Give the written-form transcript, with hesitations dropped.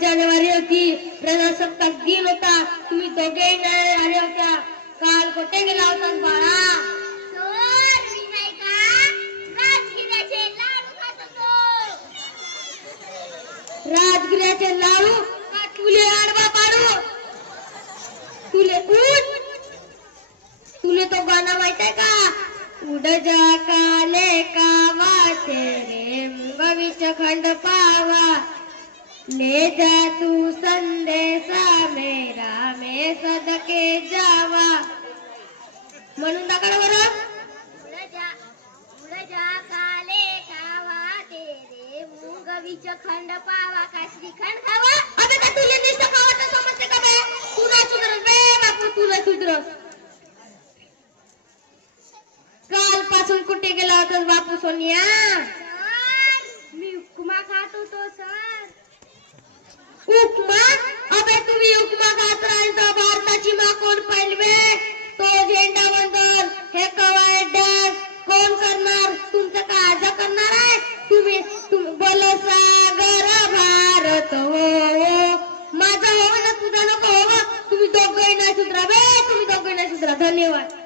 जानेवारी होती, प्रजासत्ताक दिन होता, तुम्ही दोघेही नाही आले होत्या. काल कुठे गेला होतास बाळा? सर, मी नाही का राजगिऱ्याचे लाडू खात होतो. राजगिऱ्याचे लाडू का तुले आडवा पाडू? तुले तो गाणं माहित आहे का? उड जा काले कावा तेरे मुंगवीच खंड पावा, ले जा तू संदेशा मेरा मैं सदके जावा. म्हणून दाखव बरं. उड जा काले कावा तेरे मुंगवीच खंड पावा, का श्रीखंड खावा. अबे का तुले नुसतं खावाचं समजते का बे? तू नाही सुधरत बे बापू, तू नाही सुधरत. कालपासून कुठे गेला होतास बापू सोनिया? सर, मी उपमा खात होतो सर. उपमा? अबे तुम्ही उपमा खात राहील तर भारताची माँ कोण पाहिलवे? तो झेंडा वंदन, हे कवायत डान्स कोण करणार? तुमचं का आजा करणार आहे? तुम्ही बोल सागर भारत हो, माझा हो ना तुझा नको हो. तुम्ही दोघंही नाही सुधरा बे, तुम्ही दोघंही नाही सुधरा. धन्यवाद.